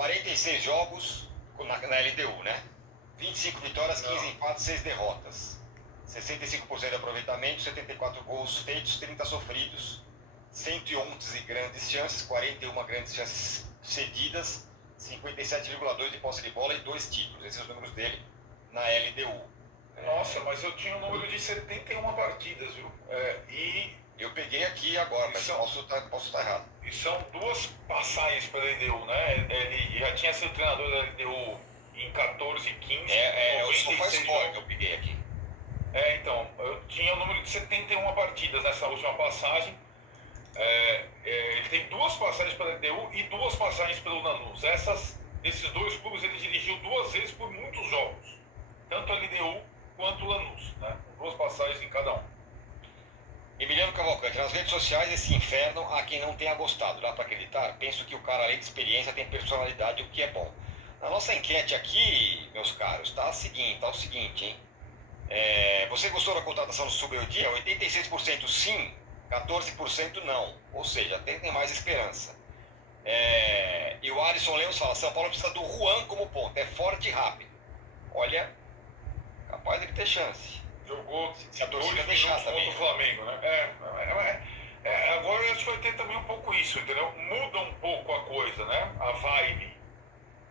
46 jogos na LDU, né? 25 vitórias, 15 empates, 6 derrotas. 65% de aproveitamento, 74 gols feitos, 30 sofridos. 111 grandes chances, 41 grandes chances cedidas, 57,2 de posse de bola e 2 títulos. Esses são os números dele na LDU. Nossa, mas eu tinha um número de 71 partidas, viu? Eu peguei aqui agora, mas posso estar errado. E são 2 passagens pela LDU, né? Ele já tinha sido treinador da LDU em 14 e 15. O SofaScore que eu peguei aqui. Então, eu tinha o número de 71 partidas nessa última passagem. Ele tem 2 passagens pela LDU e 2 passagens pelo Lanús. Esses 2 clubes ele dirigiu 2 vezes por muitos jogos. Tanto a LDU quanto o Lanús, né? 2 passagens em cada um. Emiliano Cavalcante, nas redes sociais esse inferno há quem não tenha gostado. Dá para acreditar? Penso que o cara, além de experiência, tem personalidade, o que é bom. Na nossa enquete aqui, meus caros, tá o seguinte, hein? Você gostou da contratação do Zubeldia? 86% sim, 14% não. Ou seja, tem mais esperança. E o Alisson Lemos fala, São Paulo precisa do Juan como ponto. É forte e rápido. Olha, capaz de ter chance. Jogou se a torcida deixar também contra o Flamengo, né? Agora eu acho que vai ter também um pouco isso, entendeu? Muda um pouco a coisa, né? A vibe,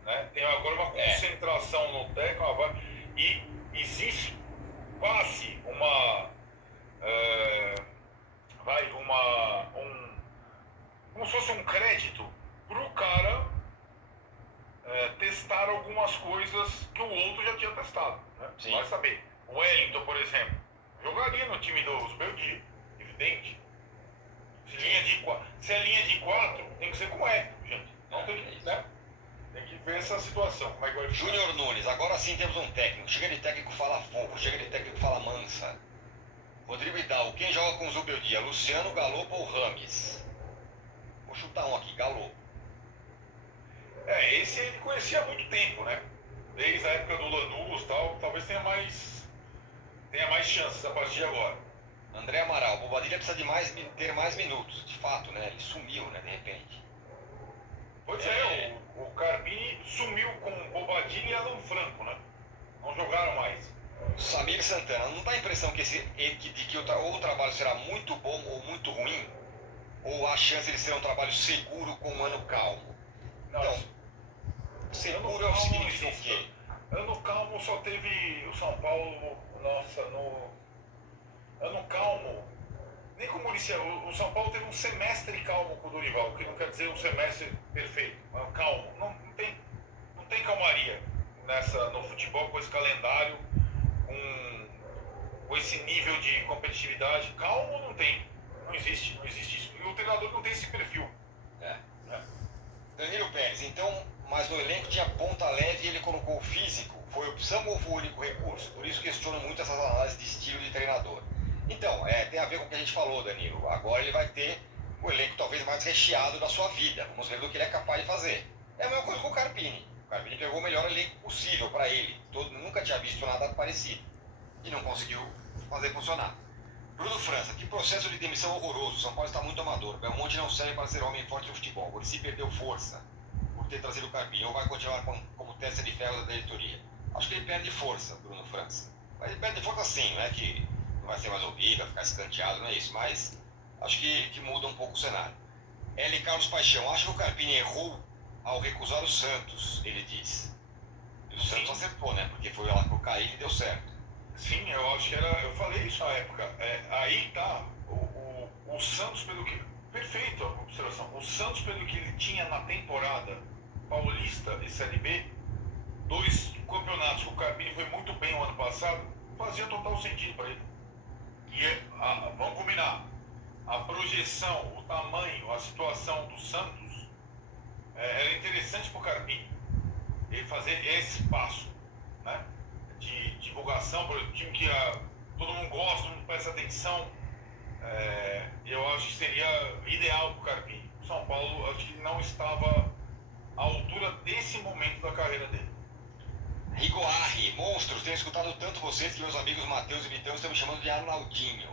né? Tem agora uma concentração no técnico, uma vibe, e existe quase como se fosse um crédito pro cara testar algumas coisas que o outro já tinha testado, né? Vai saber. O Wellington, por exemplo, jogaria no time do Zubeldia, evidente. Se é linha de 4, tem que ser com o Wellington, gente. Não tem que, né? Tem que ver essa situação, como é que vai ficar. Júnior Nunes, agora sim temos um técnico. Chega de técnico fala fogo, chega de técnico fala mansa. Rodrigo Hidalgo, quem joga com o Zubeldia? Luciano, Galopo ou Rames? Vou chutar um aqui, Galopo. Esse ele conhecia há muito tempo, né? Desde a época do Lanús e tal, talvez tenha mais chances a partir de agora. André Amaral, Bobadilha precisa ter mais minutos, de fato, né? Ele sumiu, né, de repente. Pois o Carpini sumiu com Bobadilha e Alan Franco, né? Não jogaram mais. Samir Santana, não dá a impressão que ou o trabalho será muito bom ou muito ruim? Ou há chance de ser um trabalho seguro com um ano calmo? Não, então, seguro significa o quê? Ano calmo só teve o São Paulo, no ano calmo, nem como eu disse, o São Paulo teve um semestre calmo com o Dorival, que não quer dizer um semestre perfeito, calmo, não tem calmaria no futebol com esse calendário, com esse nível de competitividade, calmo não existe isso, e o treinador não tem esse perfil. Danilo Pérez, então, mas no elenco tinha ponta leve e ele colocou o físico, foi opção ou foi o único recurso? Por isso questiono muito essas análises de estilo de treinador. Então, tem a ver com o que a gente falou, Danilo. Agora ele vai ter o elenco talvez mais recheado da sua vida. Vamos ver do que ele é capaz de fazer. É a mesma coisa com o Carpini. O Carpini pegou o melhor elenco possível para ele. Nunca tinha visto nada parecido. E não conseguiu fazer funcionar. Bruno França, que processo de demissão horroroso. O São Paulo está muito amador. Belmonte não serve para ser homem forte no futebol. O Muricy perdeu força por ter trazido o Carpini. Ou vai continuar como testa de ferro da diretoria? Acho que ele perde força, Bruno França. Mas ele perde força sim, não é que não vai ser mais ouvido, vai ficar escanteado, não é isso. Mas acho que muda um pouco o cenário. L. Carlos Paixão, acho que o Carpini errou ao recusar o Santos, ele diz. E o Santos acertou, né? Porque foi lá pro Caí e deu certo. Sim, eu acho que eu falei isso na época. Aí tá, o Santos, pelo que. Perfeito a observação. O Santos, pelo que ele tinha na temporada Paulista e Série B, 2 campeonatos que o Carpini foi muito bem o ano passado, fazia total sentido para ele. E vamos combinar, a projeção, o tamanho, a situação do Santos era interessante para o Carpini ele fazer esse passo, né? De divulgação para o time que todo mundo gosta, todo mundo presta atenção. Eu acho que seria ideal para o Carpini. O São Paulo acho que não estava à altura desse momento da carreira dele. Rigoarri, monstros, tenho escutado tanto vocês que meus amigos Matheus e Vitão estão me chamando de Arnaldinho.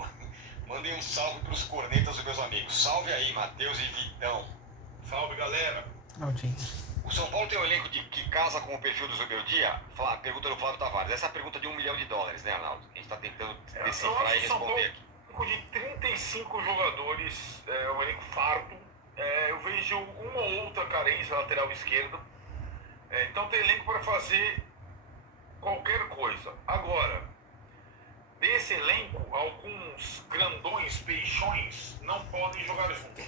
Mandem um salve para os cornetas dos meus amigos. Salve aí, Matheus e Vitão. Salve, galera. Arnaldinho. O São Paulo tem um elenco que casa com o perfil do Zubeldia? Pergunta do Flávio Tavares. Essa é a pergunta de $1 milhão, né, Arnaldo? A gente está tentando decifrar e responder aqui. Um elenco de 35 jogadores, um elenco farto. Eu vejo uma ou outra carência lateral esquerdo. Então tem elenco para fazer qualquer coisa. Agora, desse elenco, alguns grandões, peixões, não podem jogar juntos. O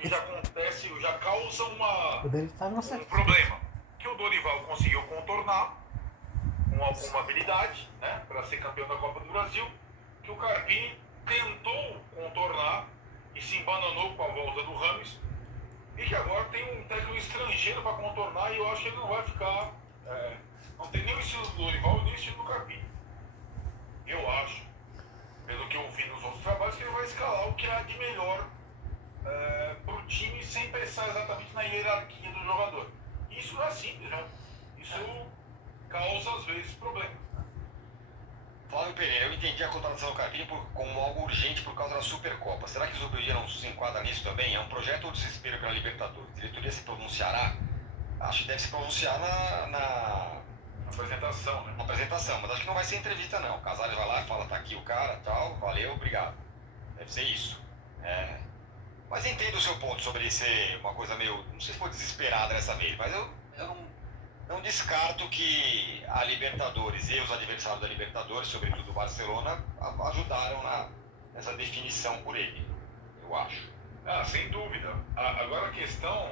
que já acontece, já causa um problema. Que o Dorival conseguiu contornar com alguma habilidade, né, para ser campeão da Copa do Brasil, que o Carpini tentou contornar e se embananou com a volta do Rames, e que agora tem um técnico estrangeiro para contornar, e eu acho que ele não vai ficar... não tem nem o estilo do Dorival nem o estilo do Carpini. Eu acho, pelo que eu vi nos outros trabalhos, que ele vai escalar o que há de melhor para o time, sem pensar exatamente na hierarquia do jogador. Isso não é simples, né? Isso causa, às vezes, problemas. Flávio Pereira, eu entendi a contratação do Carpini como algo urgente por causa da Supercopa. Será que o Zubeldia não se enquadra nisso também? É um projeto ou desespero pela Libertadores? A diretoria se pronunciará? Acho que deve se pronunciar na apresentação, né? Na apresentação, mas acho que não vai ser entrevista não. O Casares vai lá e fala, tá aqui o cara, tal, valeu, obrigado. Deve ser isso. Mas entendo o seu ponto sobre ser uma coisa meio, não sei se foi desesperada dessa vez, mas eu não descarto que a Libertadores e os adversários da Libertadores, sobretudo o Barcelona, ajudaram nessa definição por ele, eu acho. Sem dúvida. Agora a questão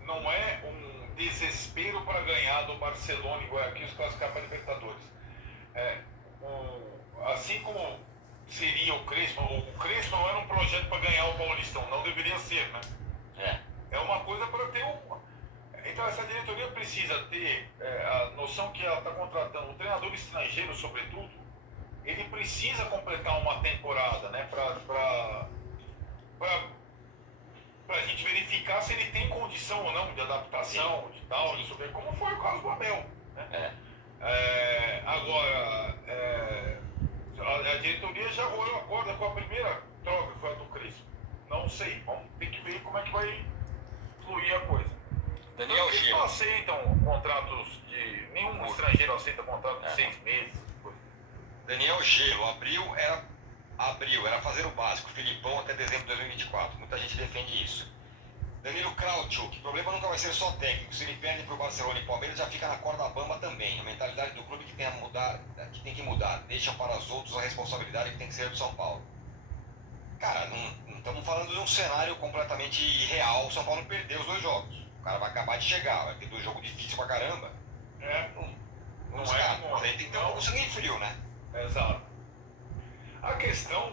não é um desespero para ganhar do Barcelona e Guayaquil se classificar para a Libertadores. Assim como seria o Crespo não era um projeto para ganhar o Paulistão, não deveria ser, né? É uma coisa para ter uma. Então essa diretoria precisa ter a noção que ela está contratando um treinador estrangeiro, sobretudo. Ele precisa completar uma temporada, né, para a gente verificar se ele tem condição ou não de adaptação, de tal, de saber como foi o caso do Abel, né? Agora, a diretoria já rolou a corda com a primeira troca, que foi a do Crespo. Não sei, vamos ter que ver como é que vai fluir a coisa. Daniel Eles não aceitam contratos de... Nenhum estrangeiro aceita contrato de 6 meses. Daniel Gelo, abril era fazer o básico, Filipão até dezembro de 2024. Muita gente defende isso. Danilo Krautchuk, o problema nunca vai ser só técnico. Se ele perde para o Barcelona e Palmeiras, já fica na corda bamba também. A mentalidade do clube que tem que mudar. Deixa para os outros a responsabilidade que tem que ser do São Paulo. Cara, não estamos falando de um cenário completamente irreal. O São Paulo perdeu os 2 jogos. O cara vai acabar de chegar, vai ter 2 jogos difíceis pra caramba. Não descarta, mas aí tem que ter um pouco sangue frio, né? Exato. A questão,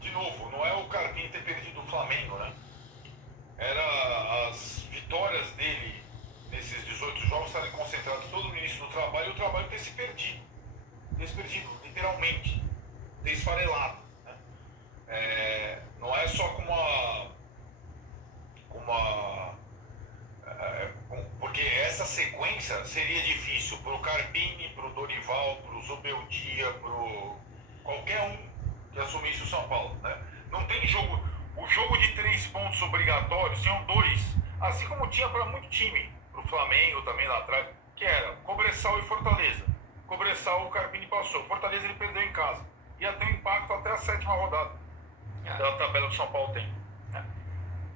de novo, não é o Carpini ter perdido o Flamengo, né? Era as vitórias dele nesses 18 jogos estarem concentradas todo no início do trabalho e o trabalho ter se perdido. Ter se perdido, literalmente. Ter esfarelado, né? Não é só porque essa sequência seria difícil para o Carpini, para o Dorival, para o Zubeldia, para qualquer um que assumisse o São Paulo, né? Não tem jogo. O jogo de 3 pontos obrigatórios tinham 2, assim como tinha para muito time, para o Flamengo também lá atrás, que era Cobressal e Fortaleza. Cobressal o Carpini passou, Fortaleza ele perdeu em casa. Ia ter impacto até a 7ª rodada da tabela que o São Paulo tem.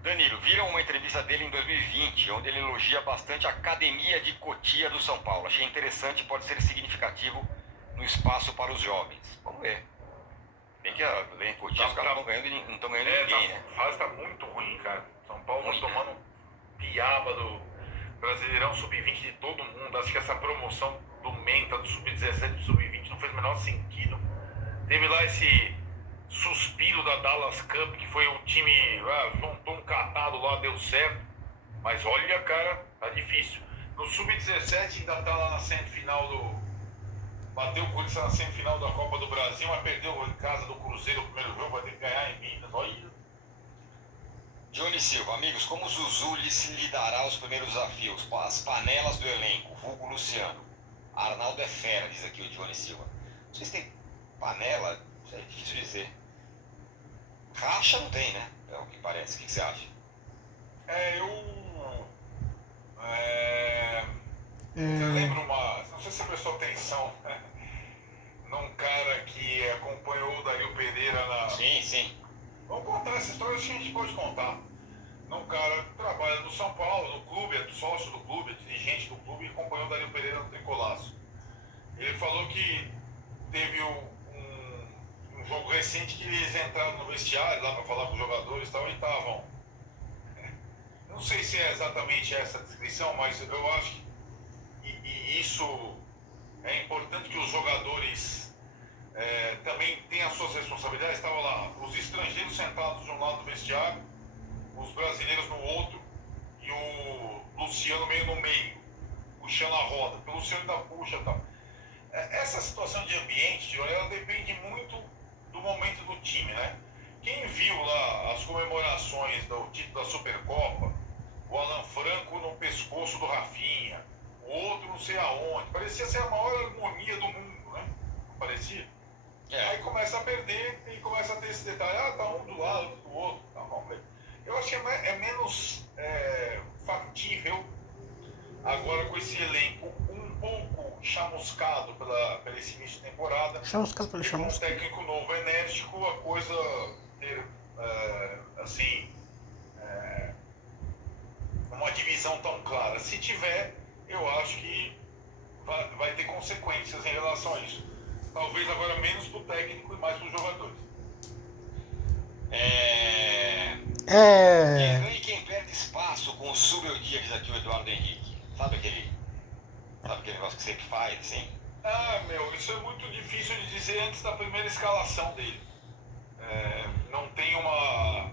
Danilo, viram uma entrevista dele em 2020, onde ele elogia bastante a Academia de Cotia do São Paulo. Achei interessante e pode ser significativo no espaço para os jovens. Vamos ver. Bem que lá em Cotia os caras não estão ganhando ninguém, né? A fase está muito ruim, cara. São Paulo está tomando piaba do Brasileirão Sub-20 de todo mundo. Acho que essa promoção do Menta, do Sub-17 do Sub-20 não fez o menor sentido. Teve lá esse suspiro da Dallas Cup, que foi o time, juntou um catado lá, deu certo. Mas olha, cara, tá difícil. No Sub-17 ainda tá lá na semifinal bateu o Corinthians na semifinal da Copa do Brasil, mas perdeu em casa do Cruzeiro o primeiro jogo, vai ter que ganhar em Minas. Olha. Johnny Silva, amigos, como o Zuzu lhe dará os primeiros desafios? As panelas do elenco, vulgo Luciano. Arnaldo é fera, diz aqui o Johnny Silva. Não sei se tem panela, isso é difícil dizer. Racha não tem, né? É o que parece. O que você acha? Eu Você lembra não sei se você prestou atenção, né, num cara que acompanhou o Dario Pereira na... Sim, sim. Vamos contar essa história, acho que a gente pode contar. Num cara que trabalha no São Paulo, no clube, é sócio do clube, é dirigente do clube, e acompanhou o Dario Pereira no Tricolaço. Ele falou que teve um jogo recente que eles entraram no vestiário lá para falar com os jogadores e tal, e estavam... Não sei se é exatamente essa descrição, mas eu acho que e isso é importante que os jogadores também tenham as suas responsabilidades. Estavam lá os estrangeiros sentados de um lado do vestiário, os brasileiros no outro, e o Luciano meio no meio, puxando a roda, porque o Luciano ainda puxa e tal. Essa situação de ambiente, ela depende muito do momento do time, né? Quem viu lá as comemorações do título da Supercopa, o Alan Franco no pescoço do Rafinha, o outro não sei aonde, parecia ser a maior harmonia do mundo, né? Não parecia? Aí começa a perder e começa a ter esse detalhe, tá um do lado, outro do outro, tá, vamos ver. Eu acho que é menos factível agora com esse elenco um pouco chamuscado pela esse início de temporada. Chamuscado pelo Com um chamuscado. técnico novo, enérgico, a coisa ter, assim, uma divisão tão clara. Se tiver, eu acho que vai ter consequências em relação a isso. Talvez agora menos para o técnico e mais para os jogadores. Quem ganha e quem perde espaço com o Subeldia, diz aqui o Eduardo Henrique. Sabe aquele negócio que sempre faz, assim? Isso é muito difícil de dizer antes da primeira escalação dele. Não tem uma...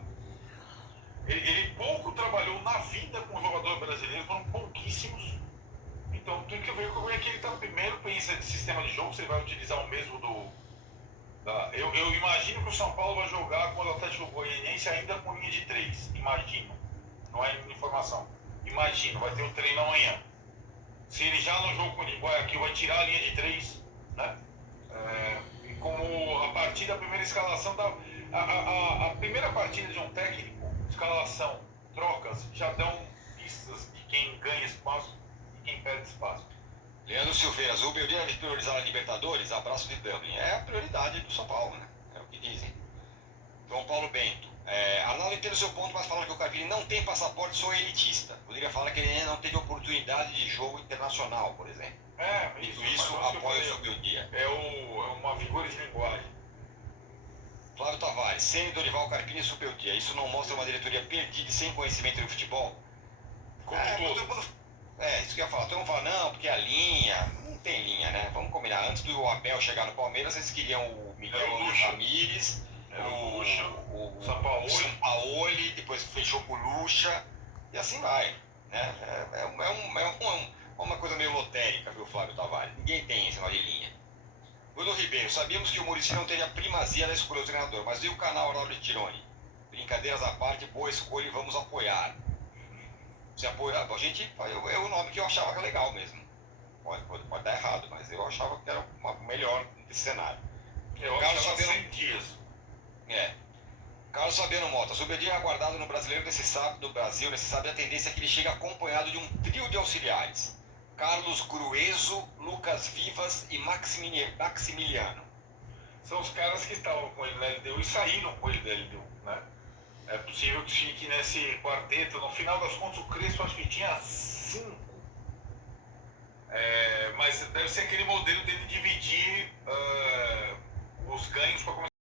Ele pouco trabalhou na vida com o jogador brasileiro, foram pouquíssimos. Então tem que ver como é que ele está primeiro, pensa de sistema de jogo, se ele vai utilizar o mesmo eu imagino que o São Paulo vai jogar com o Atlético Goianiense ainda com linha de 3. Imagino. Não é informação. Imagino, vai ter um treino amanhã. Se ele já no jogo com o Guayaquil vai tirar a linha de 3, né? E como a partir da primeira escalação, a primeira partida de um técnico, escalação, trocas, já dão pistas de quem ganha espaço e quem perde espaço. Leandro Silveira, Zubeldia deve priorizar a Libertadores, abraço de Dublin. É a prioridade do São Paulo, né? É o que dizem. João Paulo Bento. Arnaldo, entendo o seu ponto, mas falando que o Carpini não tem passaporte, sou elitista. Poderia falar que ele ainda não teve oportunidade de jogo internacional, por exemplo. Isso apoia o Zubeldia. É uma figura de linguagem. Flávio Tavares, Ceni, Dorival, Carpini e Zubeldia. Isso não mostra uma diretoria perdida e sem conhecimento do futebol? Como todo. Isso que eu ia falar. Todo mundo fala, não, porque a linha... Não tem linha, né? Vamos combinar. Antes do Abel chegar no Palmeiras, vocês queriam o Miguel Ramírez, o Sampaoli, depois fechou com o Lucha, e assim vai, né? É uma coisa meio lotérica, viu, Flávio Tavares? Ninguém tem esse negócio de linha. Bruno Ribeiro, sabíamos que o Muricy não teria primazia na escolha do treinador, mas e o canal Arnaldo Tironi? Brincadeiras à parte, boa escolha e vamos apoiar. Você apoia, a gente, é o nome que eu achava que era legal mesmo. Pode dar errado, mas eu achava que era melhor nesse cenário. Eu achava 100 dias. Carlos Fabiano Mota, Zubeldia é aguardado no brasileiro no Brasil, nesse sábado, a tendência é que ele chegue acompanhado de um trio de auxiliares. Carlos Grueso, Lucas Vivas e Maximiliano. São os caras que estavam com ele na LDU e saíram com ele da LDU, né? É possível que fique nesse quarteto. No final das contas, o Crespo acho que tinha 5. Mas deve ser aquele modelo dele dividir